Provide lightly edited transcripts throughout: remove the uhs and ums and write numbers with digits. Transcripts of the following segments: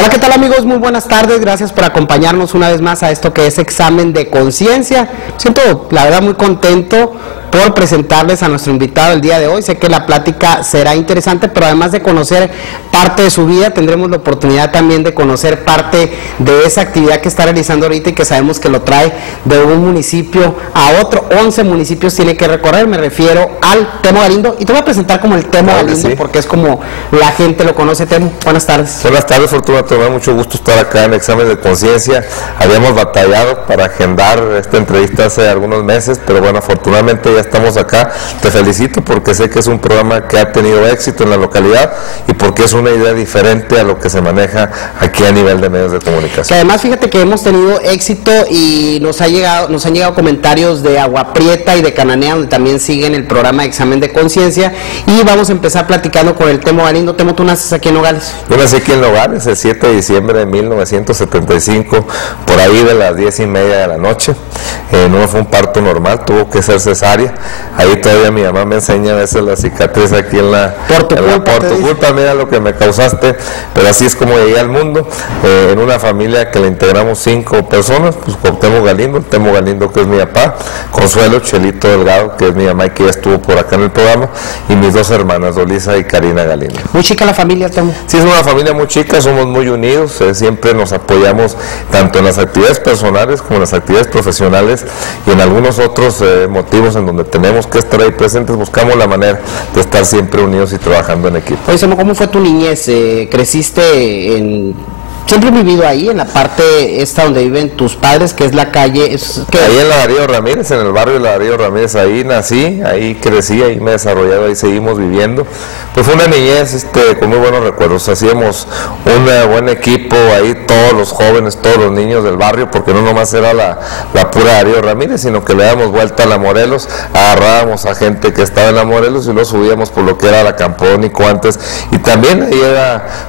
Hola, ¿qué tal amigos? Muy buenas tardes, gracias por acompañarnos una vez más a esto que es Examen de Conciencia. Siento, la verdad, muy contento por presentarles a nuestro invitado el día de hoy. Sé que la plática será interesante, pero además de conocer parte de su vida, tendremos la oportunidad también de conocer parte de esa actividad que está realizando ahorita y que sabemos que lo trae de un municipio a otro. 11 municipios tiene que recorrer, me refiero al Temo Galindo, y te voy a presentar como el Temo Galindo, sí, porque es como la gente lo conoce. Temo, buenas tardes. Buenas tardes, Fortuna, te da mucho gusto estar acá en Examen de Conciencia. Habíamos batallado para agendar esta entrevista hace algunos meses, pero bueno, afortunadamente ya estamos acá. Te felicito porque sé que es un programa que ha tenido éxito en la localidad y porque es una idea diferente a lo que se maneja aquí a nivel de medios de comunicación. Que además, fíjate que hemos tenido éxito y nos han llegado comentarios de Agua Prieta y de Cananea, donde también siguen el programa de Examen de Conciencia, y vamos a empezar platicando con el Temo Galindo. Temo, ¿tú naces aquí en Nogales? Yo nací aquí en Nogales el 7 de diciembre de 1975, por ahí de las 10:30 de la noche. No fue un parto normal, tuvo que ser cesárea. Ahí todavía mi mamá me enseña a veces la cicatriz aquí en la... Por tu culpa, mira lo que me causaste, pero así es como llegué al mundo, en una familia que le integramos 5 personas, pues con Temo Galindo que es mi papá, Consuelo, Chelito Delgado, que es mi mamá y que ya estuvo por acá en el programa, y mis 2 hermanas, Dolisa y Karina Galindo. Muy chica la familia, Temo. Sí, es una familia muy chica, somos muy unidos, siempre nos apoyamos tanto en las actividades personales como en las actividades profesionales, y en algunos otros motivos en donde tenemos que estar ahí presentes, buscamos la manera de estar siempre unidos y trabajando en equipo. Oye, Temo, ¿cómo fue tu niñez? ¿Creciste en...? ¿Siempre he vivido ahí, en la parte esta donde viven tus padres, que es la calle? Ahí en la Darío Ramírez, en el barrio de la Darío Ramírez, ahí nací, ahí crecí, ahí me he desarrollado, ahí seguimos viviendo. Pues fue una niñez con muy buenos recuerdos, hacíamos un buen equipo ahí, todos los jóvenes, todos los niños del barrio, porque no nomás era la pura Darío Ramírez, sino que le dábamos vuelta a la Morelos, agarrábamos a gente que estaba en la Morelos y lo subíamos por lo que era la Campónico antes, y también ahí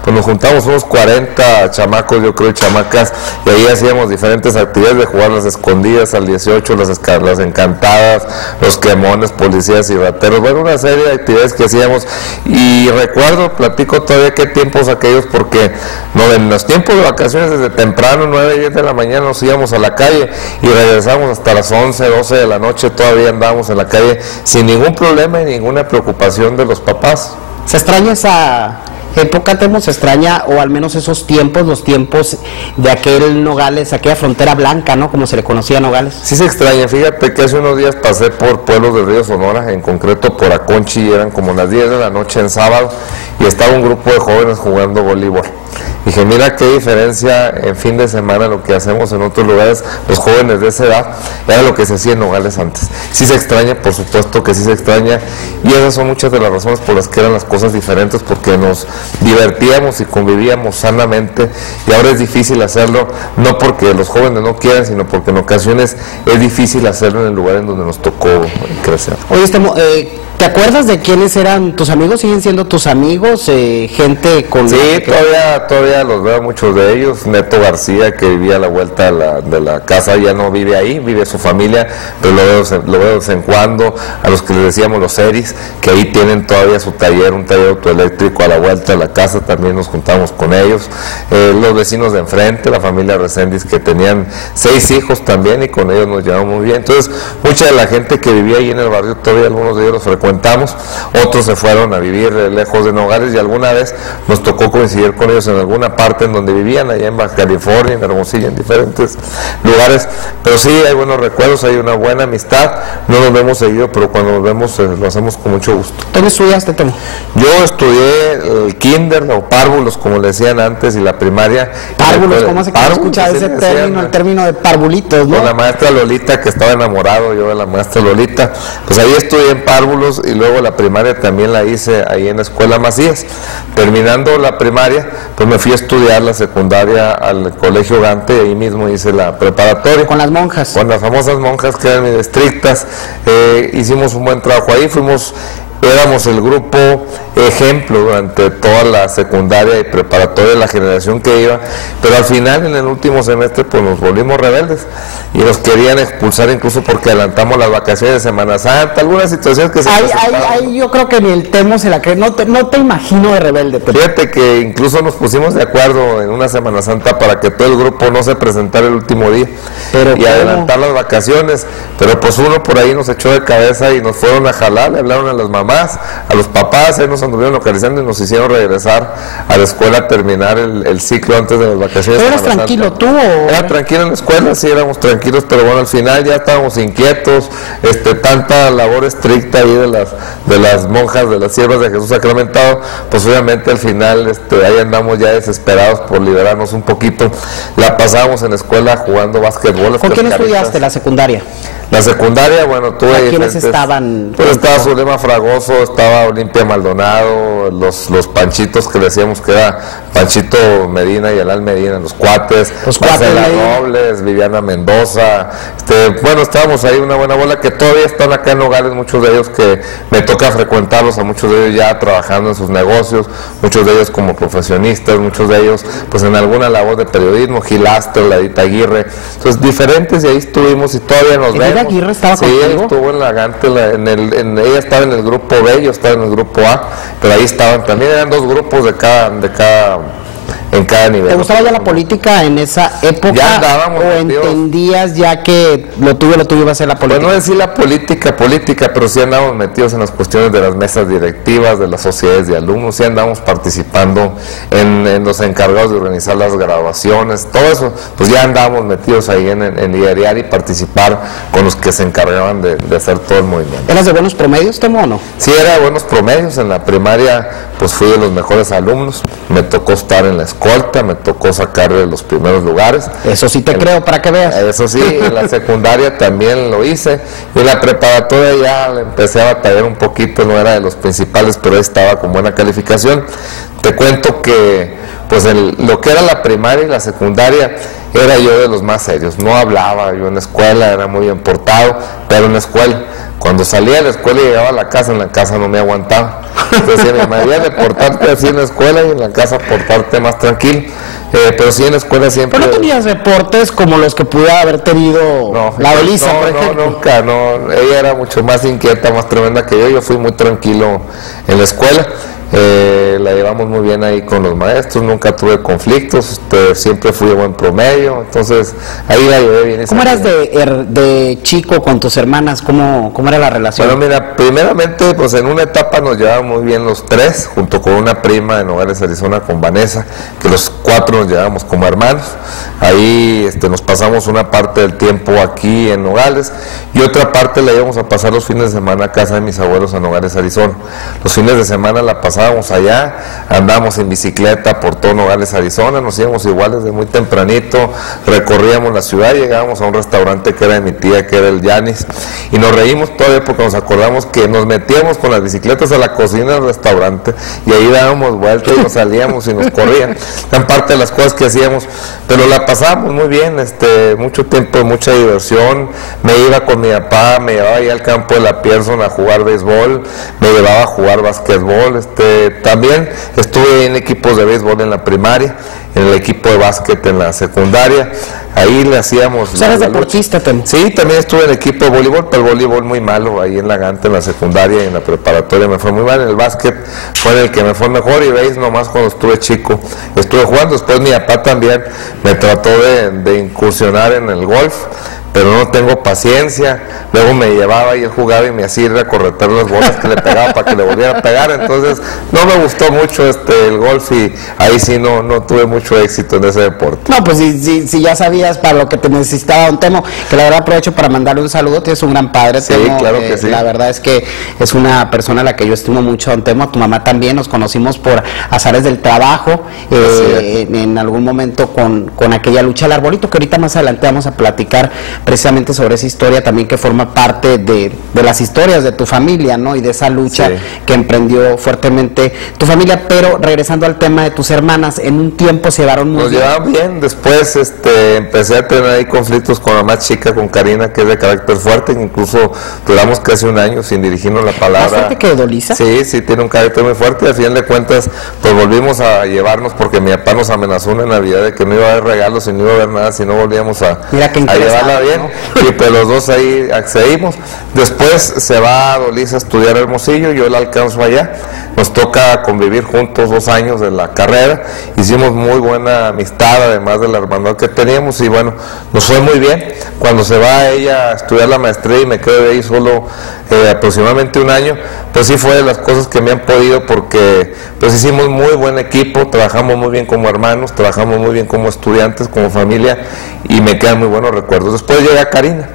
pues nos juntamos unos 40 chamacos, yo creo, y chamacas, y ahí hacíamos diferentes actividades de jugar las escondidas al 18, las encantadas, los quemones, policías y rateros, bueno, una serie de actividades que hacíamos. Y recuerdo, platico todavía qué tiempos aquellos, porque en los tiempos de vacaciones desde temprano, 9, 10 de la mañana nos íbamos a la calle y regresamos hasta las 11, 12 de la noche, todavía andábamos en la calle sin ningún problema y ninguna preocupación de los papás. ¿Se extraña esa época, Temo? ¿Se extraña, o al menos esos tiempos, los tiempos de aquel Nogales, aquella frontera blanca, ¿no?, como se le conocía a Nogales? Sí se extraña. Fíjate que hace unos días pasé por pueblos del río Sonora, en concreto por Aconchi, y eran como las 10 de la noche en sábado, y estaba un grupo de jóvenes jugando voleibol. Dije, mira qué diferencia en fin de semana lo que hacemos en otros lugares, los jóvenes de esa edad, era lo que se hacía en Nogales antes. Sí se extraña, por supuesto que sí se extraña, y esas son muchas de las razones por las que eran las cosas diferentes, porque nos divertíamos y convivíamos sanamente, y ahora es difícil hacerlo, no porque los jóvenes no quieran, sino porque en ocasiones es difícil hacerlo en el lugar en donde nos tocó crecer. Oye, ¿te acuerdas de quiénes eran tus amigos? ¿Siguen siendo tus amigos? Gente con... Sí, todavía los veo, muchos de ellos. Neto García, que vivía a la vuelta de la casa, ya no vive ahí, vive su familia, pero lo veo de vez en cuando. A los que les decíamos los Eris, que ahí tienen todavía su taller, un taller autoeléctrico a la vuelta de la casa, también nos juntamos con ellos. Los vecinos de enfrente, la familia Reséndiz, que tenían 6 hijos también, y con ellos nos llevamos muy bien. Entonces, mucha de la gente que vivía ahí en el barrio, todavía algunos de ellos los frecuentamos, otros se fueron a vivir lejos de Nogales, y alguna vez nos tocó coincidir con ellos en alguna parte en donde vivían, allá en Baja California, en Hermosillo, en diferentes lugares. Pero sí, hay buenos recuerdos, hay una buena amistad, no nos vemos seguido, pero cuando nos vemos lo hacemos con mucho gusto. ¿Dónde estudiaste, Temo? Yo estudié el kinder, o párvulos, como le decían antes, y la primaria. ¿Párvulos? ¿Cómo se escucha ese término, el término de parvulitos, no? Con la maestra Lolita, que estaba enamorado yo de la maestra Lolita, pues ahí estudié en párvulos, y luego la primaria también la hice ahí en la escuela Macías. Terminando la primaria, pues me fui a estudiar la secundaria al colegio Gante, y ahí mismo hice la preparatoria. ¿Con las monjas? Con las famosas monjas que eran estrictas. Hicimos un buen trabajo ahí, fuimos éramos el grupo ejemplo durante toda la secundaria y preparatoria de la generación que iba, pero al final en el último semestre pues nos volvimos rebeldes y nos querían expulsar incluso porque adelantamos las vacaciones de Semana Santa, algunas situaciones que se ahí yo creo que ni el Temo se la cree, no te imagino de rebelde. Fíjate que incluso nos pusimos de acuerdo en una Semana Santa para que todo el grupo no se presentara el último día y adelantar las vacaciones, pero pues uno por ahí nos echó de cabeza y nos fueron a jalar, le hablaron a las mamás, a los papás, ahí nos anduvieron localizando y nos hicieron regresar a la escuela a terminar el ciclo antes de las vacaciones. ¿Eras tranquilo tú? Era tranquilo en la escuela, sí, éramos tranquilos, pero bueno, al final ya estábamos inquietos, tanta labor estricta ahí de las monjas, de las siervas de Jesús sacramentado, pues obviamente al final ahí andamos ya desesperados por liberarnos un poquito. La pasábamos en la escuela jugando básquetbol. ¿Con quién estudiaste la secundaria? La secundaria, bueno, tuve ¿quiénes estaban? Pues estaba Zulema Fragoso, estaba Olimpia Maldonado, los Panchitos que decíamos que era Panchito Medina y Alal Medina, los cuates, Marcela Robles, Viviana Mendoza, bueno, estábamos ahí una buena bola que todavía están acá en Nogales, muchos de ellos que me toca frecuentarlos, a muchos de ellos ya trabajando en sus negocios, muchos de ellos como profesionistas, muchos de ellos pues en alguna labor de periodismo, Gil Astor, Ladita Aguirre, entonces diferentes, y ahí estuvimos y todavía nos vemos. Aguirre estaba contigo. Sí, estuvo en la Gante, ella estaba en el grupo B, yo estaba en el grupo A, pero ahí estaban también, eran dos grupos en cada nivel. ¿Te gustaba ya la política en esa época? Ya andábamos, ¿o entendías ya que lo tuyo iba a ser la política? Pues no decir la política, pero sí andábamos metidos en las cuestiones de las mesas directivas, de las sociedades de alumnos, sí andábamos participando en los encargados de organizar las graduaciones, todo eso, pues ya andábamos metidos ahí en liderar y participar con los que se encargaban de hacer todo el movimiento. ¿Eras de buenos promedios, Temo, o no? Sí, era de buenos promedios, en la primaria pues fui de los mejores alumnos, me tocó estar en la escolta, me tocó sacarle los primeros lugares. Eso sí te creo, para que veas. Eso sí, en la secundaria también lo hice, y en la preparatoria ya empecé a batallar un poquito, no era de los principales, pero ahí estaba con buena calificación. Te cuento que pues lo que era la primaria y la secundaria era yo de los más serios, no hablaba yo en la escuela, era muy bien portado, pero en la escuela, cuando salía de la escuela y llegaba a la casa, en la casa no me aguantaba. Entonces me había de portarte así en la escuela y en la casa portarte más tranquilo. Pero sí en la escuela siempre... ¿Pero no tenías reportes como los que pudiera haber tenido la Belisa, por ejemplo? No, nunca, no. Ella era mucho más inquieta, más tremenda que yo fui muy tranquilo en la escuela. La llevamos muy bien ahí con los maestros, nunca tuve conflictos, siempre fui de buen promedio, entonces ahí la llevé bien. ¿Cómo eras de chico con tus hermanas? ¿Cómo era la relación? Bueno, mira, primeramente pues en una etapa nos llevábamos muy bien los tres, junto con una prima de Nogales, Arizona, con Vanessa, que los cuatro nos llevábamos como hermanos. Ahí nos pasamos una parte del tiempo aquí en Nogales y otra parte la íbamos a pasar los fines de semana a casa de mis abuelos a Nogales, Arizona. Los fines de semana la pasábamos allá, andábamos en bicicleta por todo Nogales, Arizona, nos íbamos igual desde muy tempranito, recorríamos la ciudad, llegábamos a un restaurante que era de mi tía, que era el Yanis, y nos reímos todavía porque nos acordamos que nos metíamos con las bicicletas a la cocina del restaurante y ahí dábamos vueltas y nos salíamos y nos corrían. Eran parte de las cosas que hacíamos, pero la pasábamos muy bien, mucho tiempo, mucha diversión. Me iba con mi papá, me llevaba ahí al campo de la Pearson a jugar béisbol, me llevaba a jugar básquetbol, también estuve en equipos de béisbol en la primaria, en el equipo de básquet en la secundaria, ahí le hacíamos... O sea, ¿eres deportista también? Sí, también estuve en el equipo de voleibol, pero el voleibol muy malo, ahí en la Gante, en la secundaria y en la preparatoria me fue muy mal, en el básquet fue en el que me fue mejor, y veis nomás cuando estuve chico, estuve jugando. Después mi papá también me trató de incursionar en el golf, pero no tengo paciencia. Luego me llevaba y él jugaba y me hacía ir a correter las bolas que le pegaba para que le volviera a pegar, entonces no me gustó mucho el golf, y ahí sí no tuve mucho éxito en ese deporte. No, pues si ya sabías para lo que te necesitaba Don Temo, que la verdad aprovecho para mandarle un saludo, tienes un gran padre, sí, Temo, claro que sí. La verdad es que es una persona a la que yo estimo mucho, Don Temo, a tu mamá también, nos conocimos por azares del trabajo, en algún momento con aquella lucha al arbolito, que ahorita más adelante vamos a platicar precisamente sobre esa historia también que forma parte de las historias de tu familia, ¿no? Y de esa lucha que emprendió fuertemente tu familia. Pero regresando al tema de tus hermanas, en un tiempo se llevaron muy bien. Nos llevaban bien, después empecé a tener ahí conflictos con la más chica, con Karina, que es de carácter fuerte, incluso duramos casi un año sin dirigirnos la palabra. ¿Más fuerte que Dolisa? Sí, tiene un carácter muy fuerte, y al final de cuentas pues volvimos a llevarnos porque mi papá nos amenazó una Navidad de que no iba a haber regalos y no iba a haber nada si no volvíamos a llevarla bien, ¿no? Y pues los dos ahí accedimos. Después se va Dolisa a estudiar a Hermosillo, yo la alcanzo allá, nos toca convivir juntos 2 años de la carrera, hicimos muy buena amistad además de la hermandad que teníamos y bueno, nos fue muy bien. Cuando se va ella a estudiar la maestría y me quedo de ahí solo aproximadamente un año, pues sí fue de las cosas que me han podido, porque pues hicimos muy buen equipo, trabajamos muy bien como hermanos, trabajamos muy bien como estudiantes, como familia, y me quedan muy buenos recuerdos. Después llega Karina,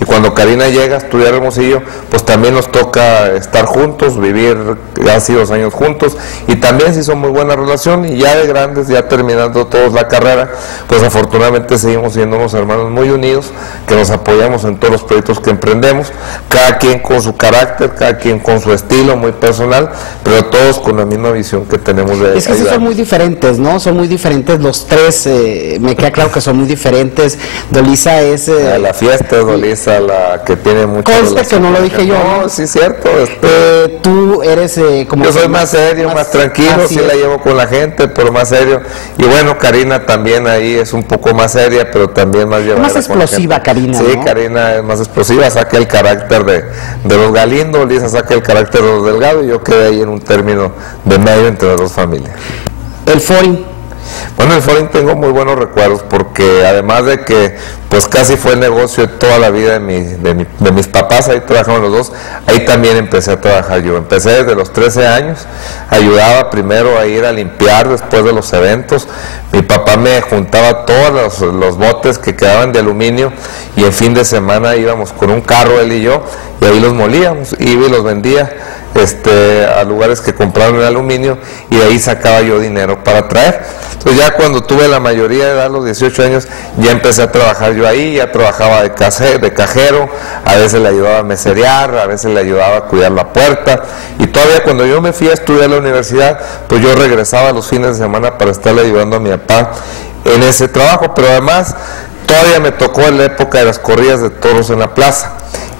y cuando Karina llega a estudiar Hermosillo, pues también nos toca estar juntos, vivir casi 2 años juntos, y también se hizo muy buena relación, y ya de grandes, ya terminando todos la carrera, pues afortunadamente seguimos siendo unos hermanos muy unidos, que nos apoyamos en todos los proyectos que emprendemos, cada quien con su carácter, cada quien con su estilo muy personal, pero todos con la misma visión que tenemos de Es que sí son muy diferentes, ¿no? Son muy diferentes los tres, me queda claro que son muy diferentes. Dolisa es... la fiesta es Dolisa, la que tiene mucha conste que no lo dije yo. No, sí, cierto. Tú eres como... Yo soy más serio, más tranquilo, sí la llevo con la gente, pero más serio. Y bueno, Karina también ahí es un poco más seria, pero también más llevadera. Más explosiva, Karina, sí, ¿no? Karina es más explosiva, saca el carácter de los Galindo, Dolisa saca el carácter de los Delgado, y yo quedé ahí en un término de medio entre las dos familias. El Foring. Bueno, el Foring tengo muy buenos recuerdos, porque además de que pues casi fue el negocio toda la vida de mis papás, ahí trabajaban los dos, ahí también empecé a trabajar yo. Empecé desde los 13 años, ayudaba primero a ir a limpiar después de los eventos. Mi papá me juntaba todos los botes que quedaban de aluminio, y en fin de semana íbamos con un carro, él y yo, y ahí los molíamos, iba y los vendía a lugares que compraron el aluminio, y de ahí sacaba yo dinero para traer. Entonces ya cuando tuve la mayoría de edad, los 18 años, ya empecé a trabajar yo ahí, ya trabajaba de cajero, a veces le ayudaba a meserear, a veces le ayudaba a cuidar la puerta, y todavía cuando yo me fui a estudiar a la universidad, pues yo regresaba los fines de semana para estarle ayudando a mi papá en ese trabajo, pero además todavía me tocó en la época de las corridas de toros en la plaza.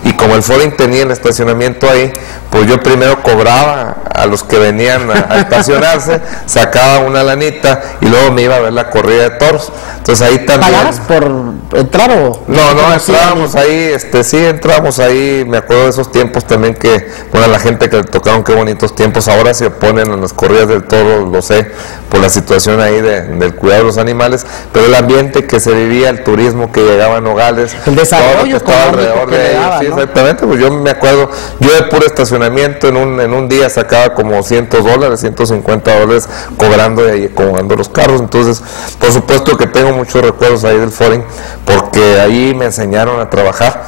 Y como el Foring tenía el estacionamiento ahí, pues yo primero cobraba a los que venían a estacionarse, sacaba una lanita y luego me iba a ver la corrida de toros. Entonces ahí también... ¿Pagabas por entrar o...? No, entrábamos ahí, sí, entramos ahí, me acuerdo de esos tiempos también que, bueno, a la gente que le tocaron, qué bonitos tiempos, ahora se oponen a las corridas del toro, lo sé, por la situación ahí del cuidado de los animales, pero el ambiente que se vivía, el turismo que llegaba a Nogales, el desarrollo todo lo que estaba alrededor de ellos, sí, ¿no? Exactamente, pues yo me acuerdo, yo de puro estacionamiento en un día sacaba como $100, $150 cobrando y acomodando los carros. Entonces, por supuesto que tengo muchos recuerdos ahí del Foring, porque ahí me enseñaron a trabajar.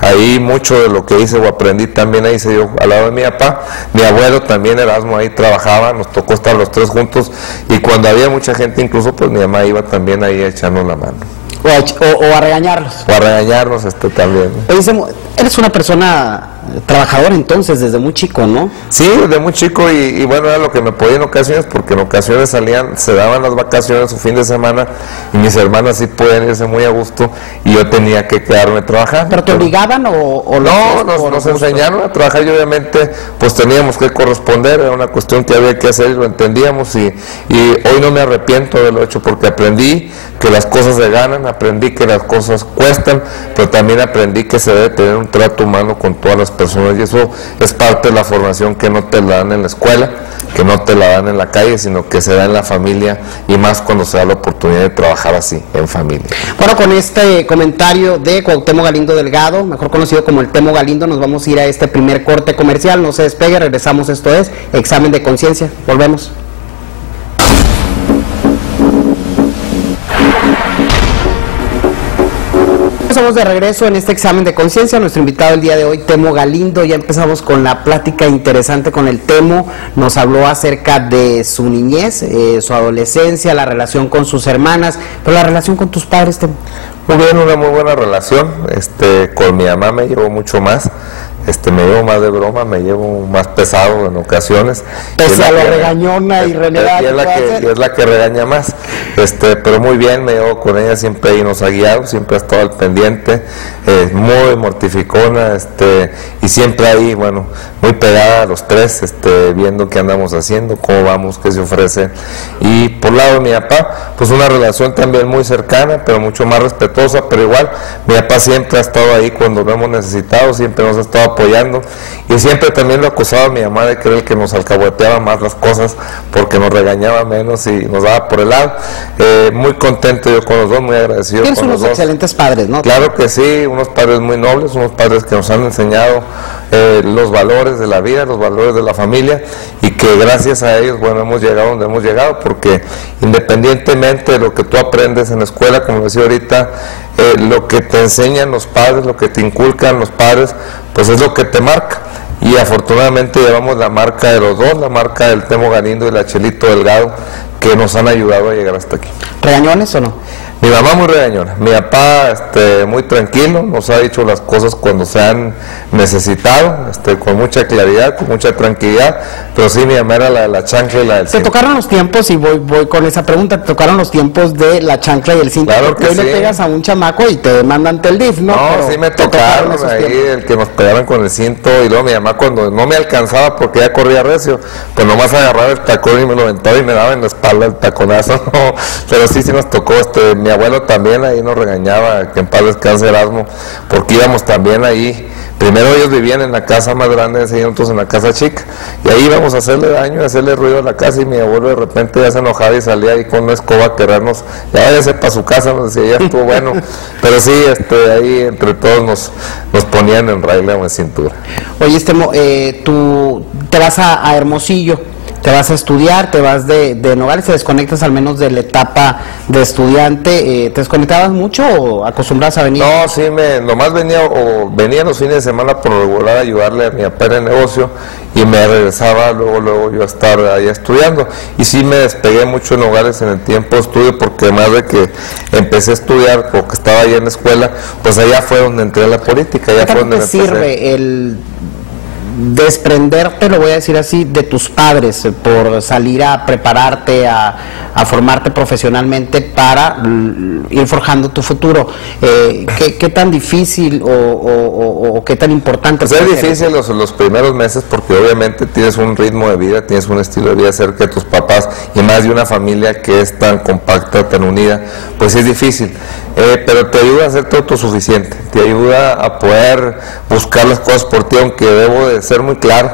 Ahí mucho de lo que hice o aprendí también ahí se dio al lado de mi papá. Mi abuelo también, Erasmo, ahí trabajaba, nos tocó estar los tres juntos, y cuando había mucha gente incluso, pues mi mamá iba también ahí a echarnos la mano. O a regañarlos. O a regañarnos también. Oye, eres una persona trabajadora entonces, desde muy chico, ¿no? Sí, desde muy chico, y bueno, era lo que me podía en ocasiones, porque en ocasiones se daban las vacaciones o fin de semana, y mis hermanas sí podían irse muy a gusto, y yo tenía que quedarme trabajando. ¿Pero te obligaban o no? Nos enseñaron a trabajar, y obviamente pues teníamos que corresponder, era una cuestión que había que hacer y lo entendíamos, y hoy no me arrepiento de lo hecho, porque aprendí que las cosas se ganan, aprendí que las cosas cuestan, pero también aprendí que se debe tener un trato humano con todas las personas, y eso es parte de la formación que no te la dan en la escuela, que no te la dan en la calle, sino que se da en la familia, y más cuando se da la oportunidad de trabajar así, en familia. Bueno, con este comentario de Cuauhtémoc Galindo Delgado, mejor conocido como el Temo Galindo, nos vamos a ir a este primer corte comercial. No se despegue, regresamos. Esto es Examen de Conciencia, volvemos. estamos de regreso en este examen de conciencia. Nuestro invitado el día de hoy, Temo Galindo. Ya empezamos con la plática interesante con el Temo. Nos habló acerca de su niñez, su adolescencia, la relación con sus hermanas, pero la relación con tus padres, Temo. Muy bien, una muy buena relación. Con mi mamá me llevo mucho más. Me llevo más de broma, me llevo más pesado en ocasiones. Pese a lo regañona y renegada. Y es la que regaña más. Pero muy bien, me llevo con ella, siempre ahí nos ha guiado, siempre ha estado al pendiente, muy mortificona, y siempre ahí, bueno, muy pegada a los tres, viendo qué andamos haciendo, cómo vamos, qué se ofrece. Y por lado de mi papá, pues una relación también muy cercana, pero mucho más respetuosa, pero igual, mi papá siempre ha estado ahí cuando lo hemos necesitado, siempre nos ha estado apoyando, y siempre también lo acusaba a mi mamá de que era el que nos alcahueteaba más las cosas, porque nos regañaba menos y nos daba por el lado. Muy contento yo con los dos, muy agradecido con los dos. Tienes unos excelentes padres, ¿no? Claro que sí, unos padres muy nobles, unos padres que nos han enseñado los valores de la vida, los valores de la familia, y que gracias a ellos, bueno, hemos llegado donde hemos llegado, porque independientemente de lo que tú aprendes en la escuela, como decía ahorita, lo que te enseñan los padres, lo que te inculcan los padres, pues es lo que te marca. Y afortunadamente llevamos la marca de los dos, la marca del Temo Galindo y la Chelito Delgado, que nos han ayudado a llegar hasta aquí. ¿Regañones o no? Mi mamá muy regañona, mi papá muy tranquilo, nos ha dicho las cosas cuando se han necesitado, con mucha claridad, con mucha tranquilidad, pero sí, mi mamá era la de la chancla y la del cinto. ¿Te tocaron los tiempos, y voy con esa pregunta, te tocaron los tiempos de la chancla y el cinto? Claro, porque que hoy sí. le pegas a un chamaco y te mandan ante el DIF, ¿no? No, pero sí me tocaron ahí, el que nos pegaron con el cinto, y luego mi mamá cuando no me alcanzaba porque ya corría recio, pues nomás agarraba el tacón y me lo aventaba y me daba en la espalda el taconazo. Pero sí nos tocó, mi abuelo también ahí nos regañaba, que en paz descanse Erasmo, porque íbamos también ahí. Primero ellos vivían en la casa más grande, nosotros en la casa chica, y ahí íbamos a hacerle daño, a hacerle ruido a la casa, y mi abuelo de repente ya se enojaba y salía ahí con una escoba a querernos, ya váyase para su casa, nos decía, ya estuvo bueno, pero sí, ahí entre todos nos ponían en raíla o en cintura. Oye, tú te vas a Hermosillo, te vas a estudiar, te vas de Nogales, te desconectas al menos de la etapa de estudiante. ¿Te desconectabas mucho o acostumbras a venir? No, sí, nomás venía los fines de semana por regular a ayudarle a mi papá en el negocio, y me regresaba luego yo a estar ahí estudiando. Y sí me despegué mucho en Nogales en el tiempo de estudio, porque además de que empecé a estudiar porque estaba ahí en la escuela, pues allá fue donde entré a la política. Allá fue donde ¿Qué te sirve el desprenderte, lo voy a decir así, de tus padres por salir a prepararte, a formarte profesionalmente para ir forjando tu futuro? ¿Qué tan difícil o qué tan importante? Pues es difícil los primeros meses, porque obviamente tienes un ritmo de vida, tienes un estilo de vida cerca de tus papás, y más de una familia que es tan compacta, tan unida, pues es difícil. Pero te ayuda a ser autosuficiente, te ayuda a poder buscar las cosas por ti, aunque debo de ser muy claro,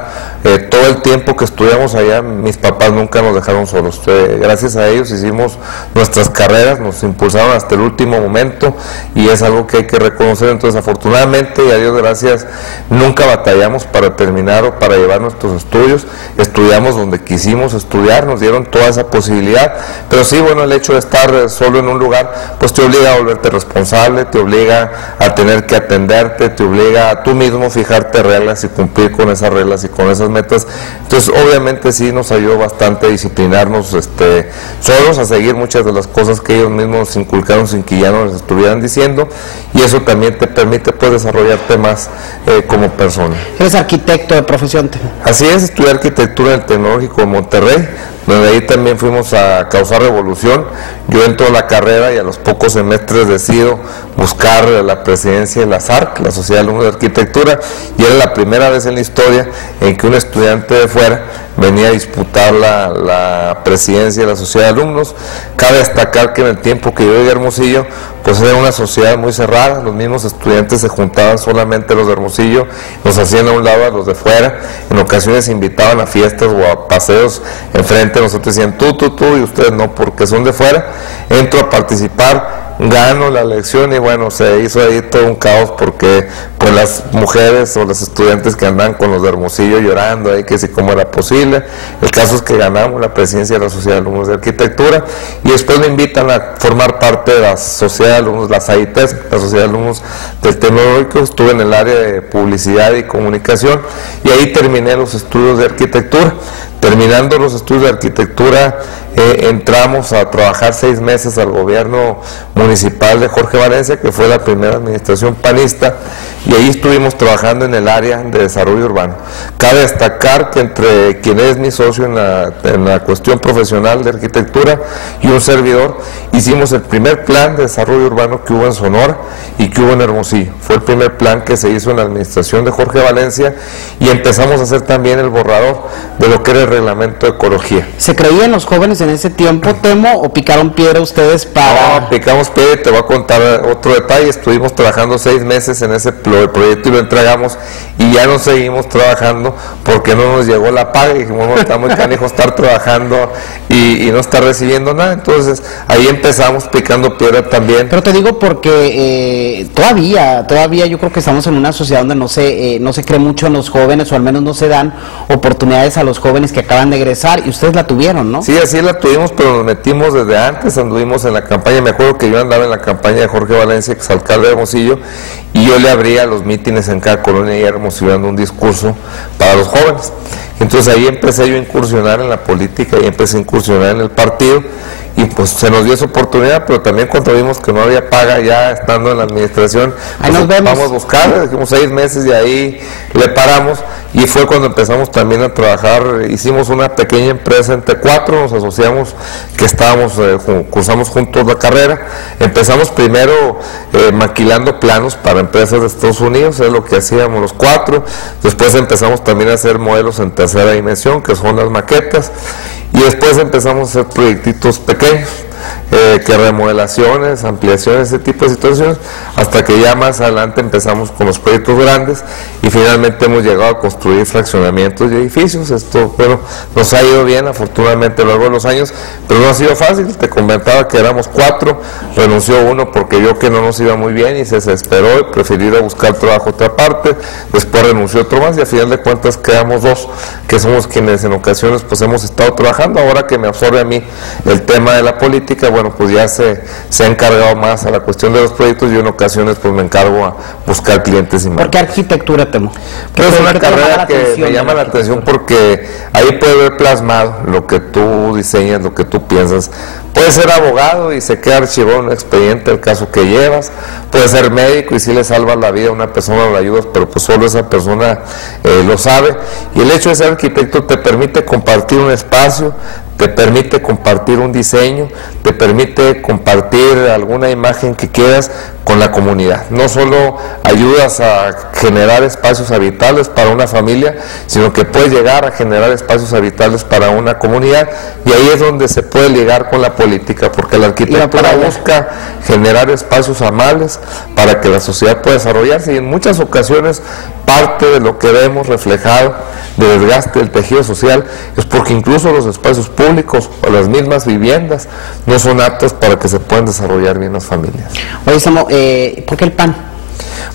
todo el tiempo que estudiamos allá, mis papás nunca nos dejaron solos. Gracias a ellos hicimos nuestras carreras, nos impulsaron hasta el último momento, y es algo que hay que reconocer. Entonces, afortunadamente, y a Dios gracias, nunca batallamos para terminar o para llevar nuestros estudios. Estudiamos donde quisimos estudiar, nos dieron toda esa posibilidad, pero sí, bueno, el hecho de estar solo en un lugar, pues te obliga a volverte responsable, te obliga a tener que atenderte, te obliga a tú mismo fijarte reglas y cumplir con esas reglas y con esas metas. Entonces, obviamente sí nos ayudó bastante a disciplinarnos solos, a seguir muchas de las cosas que ellos mismos nos inculcaron sin que ya nos estuvieran diciendo, y eso también te permite, pues, desarrollarte más como persona. ¿Eres arquitecto de profesión? Así es, estudié arquitectura en el Tecnológico de Monterrey, donde ahí también fuimos a causar revolución. Yo entro a la carrera y a los pocos semestres decido buscar la presidencia de la SARC, la Sociedad de Alumnos de Arquitectura, y era la primera vez en la historia en que un estudiante de fuera venía a disputar la presidencia de la Sociedad de Alumnos. Cabe destacar que en el tiempo que yo llegué a Hermosillo, pues era una sociedad muy cerrada, los mismos estudiantes se juntaban, solamente los de Hermosillo, nos hacían a un lado a los de fuera, en ocasiones invitaban a fiestas o a paseos enfrente, nosotros decían tú, y ustedes no, porque son de fuera. Entro a participar gano la elección y bueno, se hizo ahí todo un caos porque pues las mujeres o los estudiantes que andan con los de Hermosillo llorando ahí que si cómo era posible. El caso es que ganamos la presidencia de la Sociedad de Alumnos de Arquitectura y después me invitan a formar parte de la Sociedad de Alumnos, la SAITES, la Sociedad de Alumnos del Tecnológico. Estuve en el área de publicidad y comunicación y ahí terminé los estudios de arquitectura. Terminando los estudios de arquitectura, entramos a trabajar 6 meses al gobierno municipal de Jorge Valencia, que fue la primera administración panista, y ahí estuvimos trabajando en el área de desarrollo urbano. Cabe destacar que entre quien es mi socio en la cuestión profesional de arquitectura y un servidor, hicimos el primer plan de desarrollo urbano que hubo en Sonora y que hubo en Hermosillo. Fue el primer plan que se hizo en la administración de Jorge Valencia y empezamos a hacer también el borrador de lo que era el reglamento de ecología. ¿Se creían los jóvenes en ese tiempo, Temo, o picaron piedra ustedes para...? No, picamos piedra, te voy a contar otro detalle. Estuvimos trabajando 6 meses en ese proyecto y lo entregamos y ya no seguimos trabajando porque no nos llegó la paga y dijimos, no, está muy canijo estar trabajando y no estar recibiendo nada. Entonces ahí empezamos picando piedra también. Pero te digo porque todavía yo creo que estamos en una sociedad donde no se cree mucho en los jóvenes, o al menos no se dan oportunidades a los jóvenes que acaban de egresar, y ustedes la tuvieron, ¿no? Sí, así la tuvimos, pero nos metimos desde antes, anduvimos en la campaña. Me acuerdo que yo andaba en la campaña de Jorge Valencia, exalcalde de Hermosillo, y yo le abría los mítines en cada colonia y Hermosillo dando un discurso para los jóvenes. Entonces ahí empecé yo a incursionar en la política y empecé a incursionar en el partido. Y pues se nos dio esa oportunidad, pero también cuando vimos que no había paga ya estando en la administración, pues vamos a buscar, dijimos 6 meses y ahí le paramos, y fue cuando empezamos también a trabajar. Hicimos una pequeña empresa entre 4, nos asociamos, que cursamos juntos la carrera. Empezamos primero maquilando planos para empresas de Estados Unidos, es lo que hacíamos los 4, después empezamos también a hacer modelos en tercera dimensión, que son las maquetas, y después empezamos a hacer proyectitos pequeños, que remodelaciones, ampliaciones, ese tipo de situaciones, hasta que ya más adelante empezamos con los proyectos grandes y finalmente hemos llegado a construir fraccionamientos y edificios. Esto, bueno, nos ha ido bien afortunadamente a lo largo de los años, pero no ha sido fácil. Te comentaba que éramos 4, renunció uno porque vio que no nos iba muy bien y se desesperó y prefirió ir a buscar trabajo a otra parte. Después renunció otro más y a final de cuentas quedamos 2, que somos quienes en ocasiones pues hemos estado trabajando. Ahora que me absorbe a mí el tema de la política, bueno, pues ya se ha encargado más a la cuestión de los proyectos y en ocasiones pues me encargo a buscar clientes y más. ¿Por qué arquitectura, Temo? Pues es una carrera que me llama la atención porque ahí puede ver plasmado lo que tú diseñas, lo que tú piensas. Puedes ser abogado y se queda archivado un expediente, el caso que llevas. Puedes ser médico y si le salvas la vida a una persona, lo ayudas, pero pues solo esa persona lo sabe. Y el hecho de ser arquitecto te permite compartir un espacio, te permite compartir un diseño, te permite compartir alguna imagen que quieras con la comunidad. No solo ayudas a generar espacios habitables para una familia, sino que puedes llegar a generar espacios habitables para una comunidad, y ahí es donde se puede ligar con la política, porque la arquitectura busca generar espacios amables para que la sociedad pueda desarrollarse, y en muchas ocasiones parte de lo que vemos reflejado de desgaste del tejido social es porque incluso los espacios públicos o las mismas viviendas no son aptos para que se puedan desarrollar bien las familias. Oye, Samo, ¿por qué el PAN?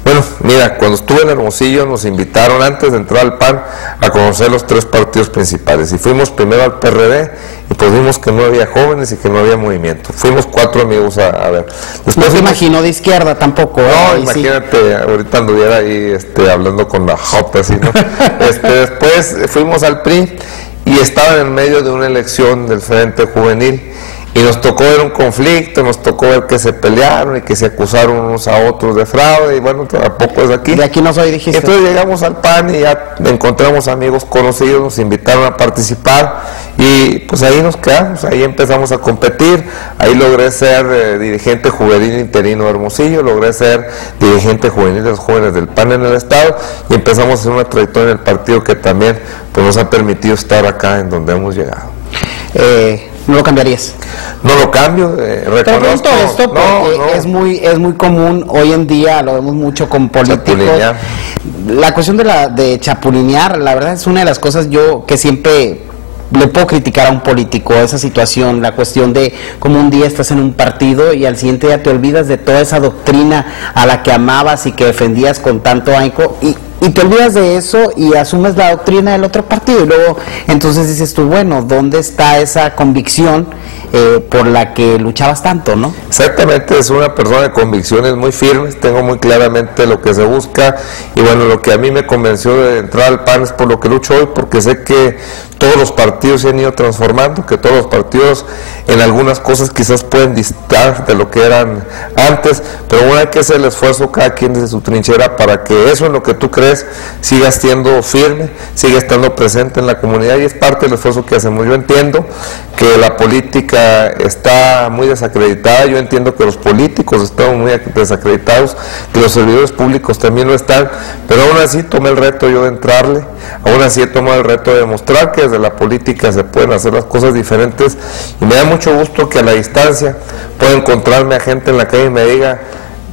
Bueno, mira, cuando estuve en Hermosillo nos invitaron antes de entrar al PAN a conocer los 3 partidos principales y fuimos primero al PRD y pues vimos que no había jóvenes y que no había movimiento. Fuimos 4 amigos a ver. Después no te imagino de izquierda tampoco. No, imagínate, sí. Ahorita anduviera ahí hablando con la J, así, ¿no? Después fuimos al PRI y estaban en medio de una elección del Frente Juvenil. Y nos tocó ver un conflicto, nos tocó ver que se pelearon y que se acusaron unos a otros de fraude, y bueno, tampoco es aquí. De aquí no soy, dijiste. Entonces llegamos al PAN y ya encontramos amigos conocidos, nos invitaron a participar y pues ahí nos quedamos, ahí empezamos a competir. Ahí logré ser dirigente juvenil interino de Hermosillo, logré ser dirigente juvenil de los jóvenes del PAN en el estado y empezamos a hacer una trayectoria en el partido que también pues nos ha permitido estar acá en donde hemos llegado. ¿No lo cambiarías? No lo cambio, reconozco. Esto porque es muy común hoy en día, lo vemos mucho con políticos. La cuestión de chapulinear, la verdad es una de las cosas yo que siempre le puedo criticar a un político esa situación, la cuestión de cómo un día estás en un partido y al siguiente día te olvidas de toda esa doctrina a la que amabas y que defendías con tanto ahínco y te olvidas de eso y asumes la doctrina del otro partido y luego entonces dices tú, bueno, ¿dónde está esa convicción por la que luchabas tanto, no? Exactamente, es una persona de convicciones muy firmes, tengo muy claramente lo que se busca y bueno, lo que a mí me convenció de entrar al PAN es por lo que lucho hoy, porque sé que todos los partidos se han ido transformando, que todos los partidos en algunas cosas quizás pueden distar de lo que eran antes, pero bueno, hay que hacer el esfuerzo cada quien desde su trinchera para que eso en lo que tú crees siga siendo firme, siga estando presente en la comunidad y es parte del esfuerzo que hacemos. Yo entiendo que la política está muy desacreditada, yo entiendo que los políticos están muy desacreditados, que los servidores públicos también lo están, pero aún así tomé el reto yo de entrarle, aún así he tomado el reto de demostrar que desde la política se pueden hacer las cosas diferentes y me da mucho gusto que a la distancia pueda encontrarme a gente en la calle y me diga,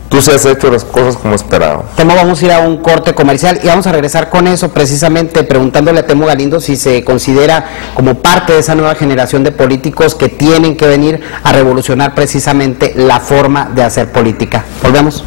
tú se has hecho las cosas como esperaba. Temo, vamos a ir a un corte comercial y vamos a regresar con eso, precisamente preguntándole a Temo Galindo si se considera como parte de esa nueva generación de políticos que tienen que venir a revolucionar precisamente la forma de hacer política. Volvemos.